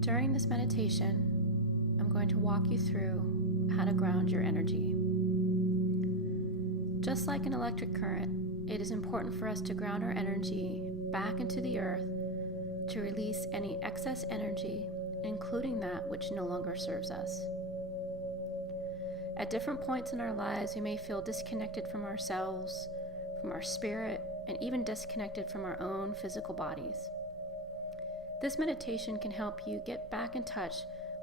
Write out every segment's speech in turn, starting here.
During this meditation, I'm going to walk you through how to ground your energy. Just like an electric current, it is important for us to ground our energy back into the earth to release any excess energy, including that which no longer serves us. At different points in our lives, we may feel disconnected from ourselves, from our spirit, and even disconnected from our own physical bodies. This meditation can help you get back in touch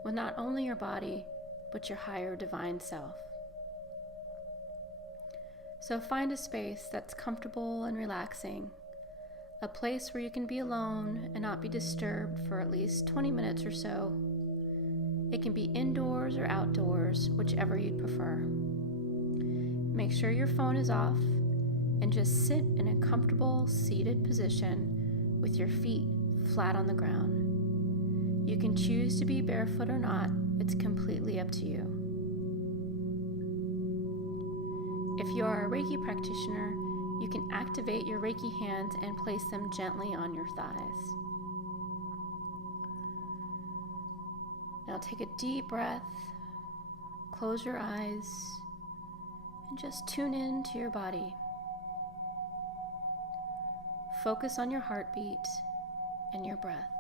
with not only your body, but your higher divine self. So find a space that's comfortable and relaxing, a place where you can be alone and not be disturbed for at least 20 minutes or so. It can be indoors or outdoors, whichever you'd prefer. Make sure your phone is off and just sit in a comfortable seated position with your feet flat on the ground. You can choose to be barefoot or not. It's completely up to you. If you are a Reiki practitioner, you can activate your Reiki hands and place them gently on your thighs. Now take a deep breath, close your eyes, and just tune in to your body. Focus on your heartbeat and your breath.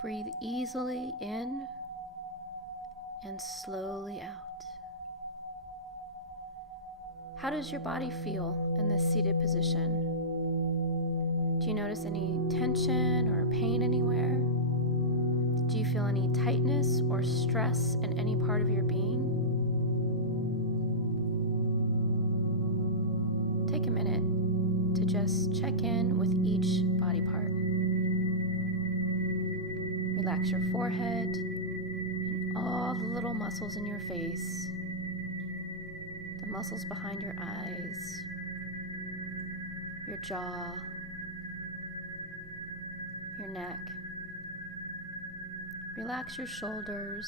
Breathe easily in and slowly out. How does your body feel in this seated position? Do you notice any tension or pain anywhere? Do you feel any tightness or stress in any part of your being? Take a minute to just check in with each body part. Relax your forehead and all the little muscles in your face, the muscles behind your eyes, your jaw, your neck. Relax your shoulders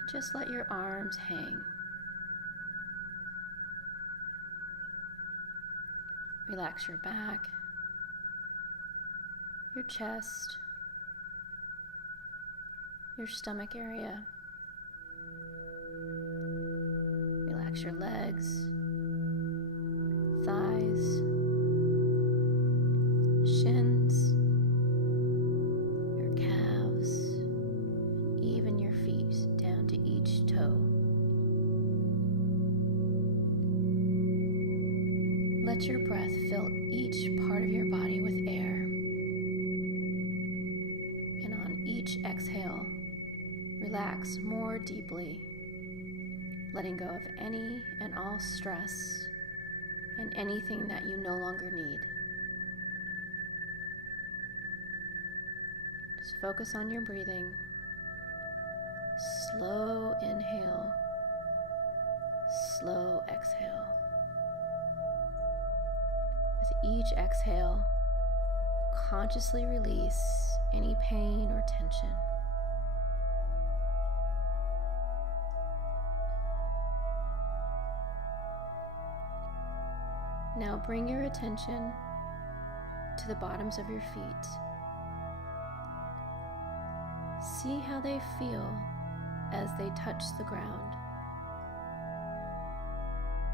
and just let your arms hang. Relax your back, your chest, your stomach area. Relax your legs, thighs, shins, your calves, and even your feet down to each toe. Let your breath fill each part of your body with air. And on each exhale, relax more deeply, letting go of any and all stress and anything that you no longer need. Just focus on your breathing. Slow inhale, slow exhale. With each exhale, consciously release any pain or tension. Now bring your attention to the bottoms of your feet. See how they feel as they touch the ground.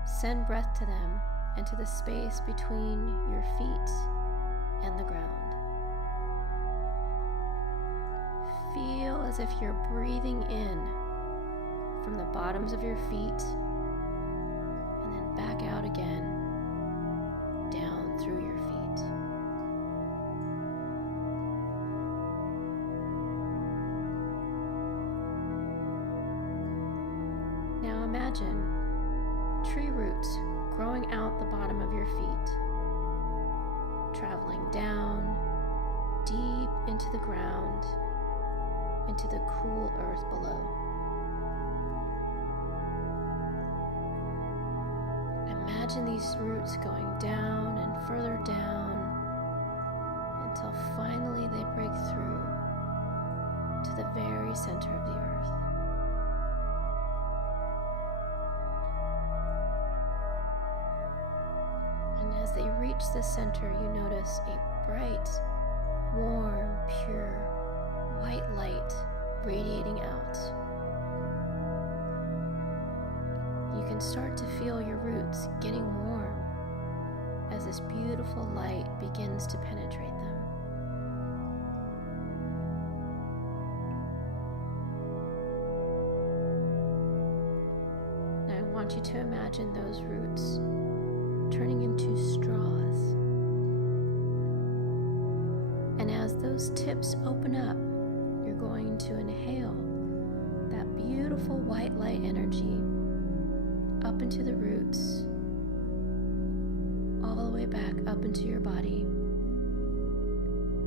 Send breath to them and to the space between your feet and the ground. Feel as if you're breathing in from the bottoms of your feet and then back out again, down through your feet. Now imagine tree roots growing out the bottom of your feet, traveling down deep into the ground, into the cool earth below. Imagine these roots going down and further down until finally they break through to the very center of the earth. And as they reach the center, you notice a bright warm, pure, white light radiating out. You can start to feel your roots getting warm as this beautiful light begins to penetrate them. Now I want you to imagine those roots turning into straws. And as those tips open up, you're going to inhale that beautiful white light energy up into the roots, all the way back up into your body,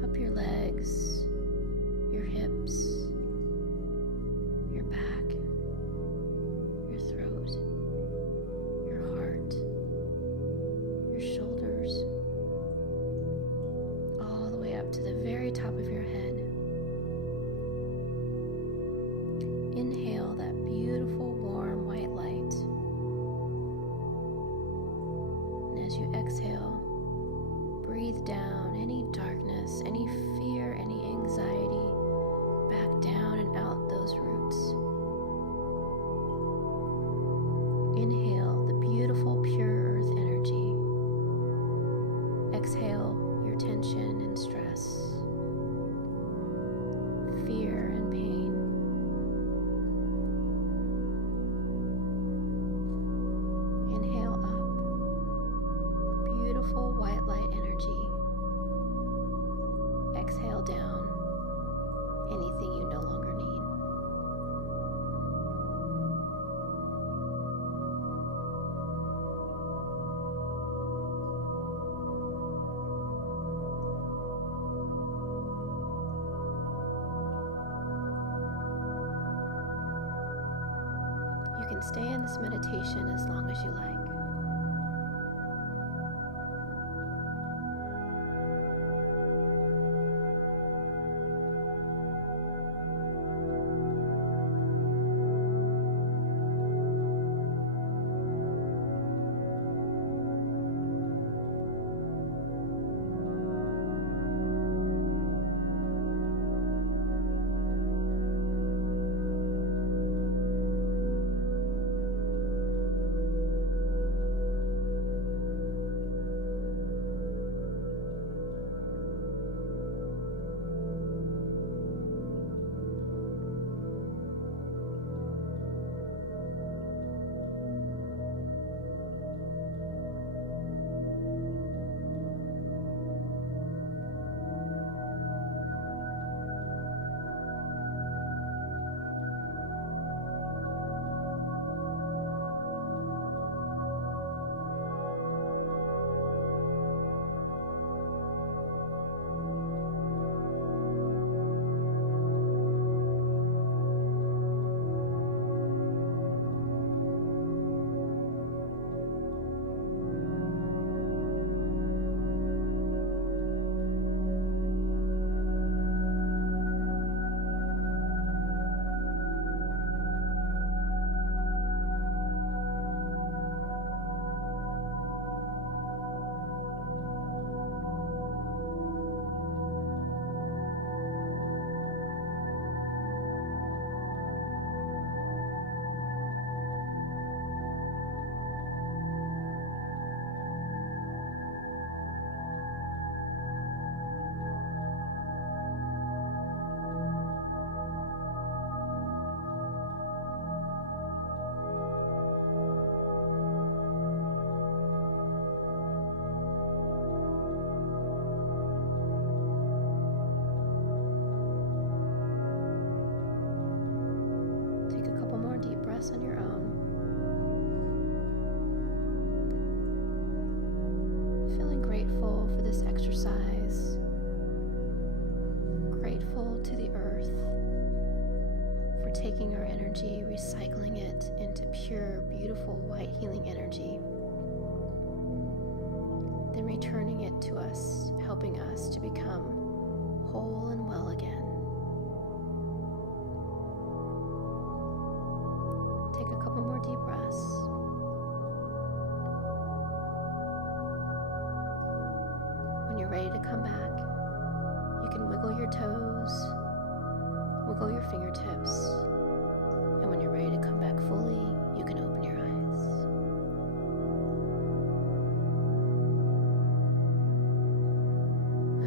up your legs, your hips, your back, your throat, your heart, your shoulders, all the way up to the very top of your head. Inhale that beautiful warm white light. And as you exhale, breathe down any darkness, any fear, any anxiety back down and out those roots. Inhale the beautiful pure earth energy. Exhale your tension and stress, fear and pain. Inhale up beautiful white light energy. Exhale down anything you no longer need. You can stay in this meditation as long as you like. On your own. Feeling grateful for this exercise, grateful to the earth for taking our energy, recycling it into pure, beautiful, white healing energy, then returning it to us, helping us to become whole and well again. Take a couple more deep breaths. When you're ready to come back, you can Wiggle your toes, wiggle your fingertips, and when you're ready to come back fully, you can open your eyes.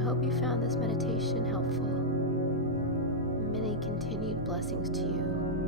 I hope you found this meditation helpful. Many continued blessings to you.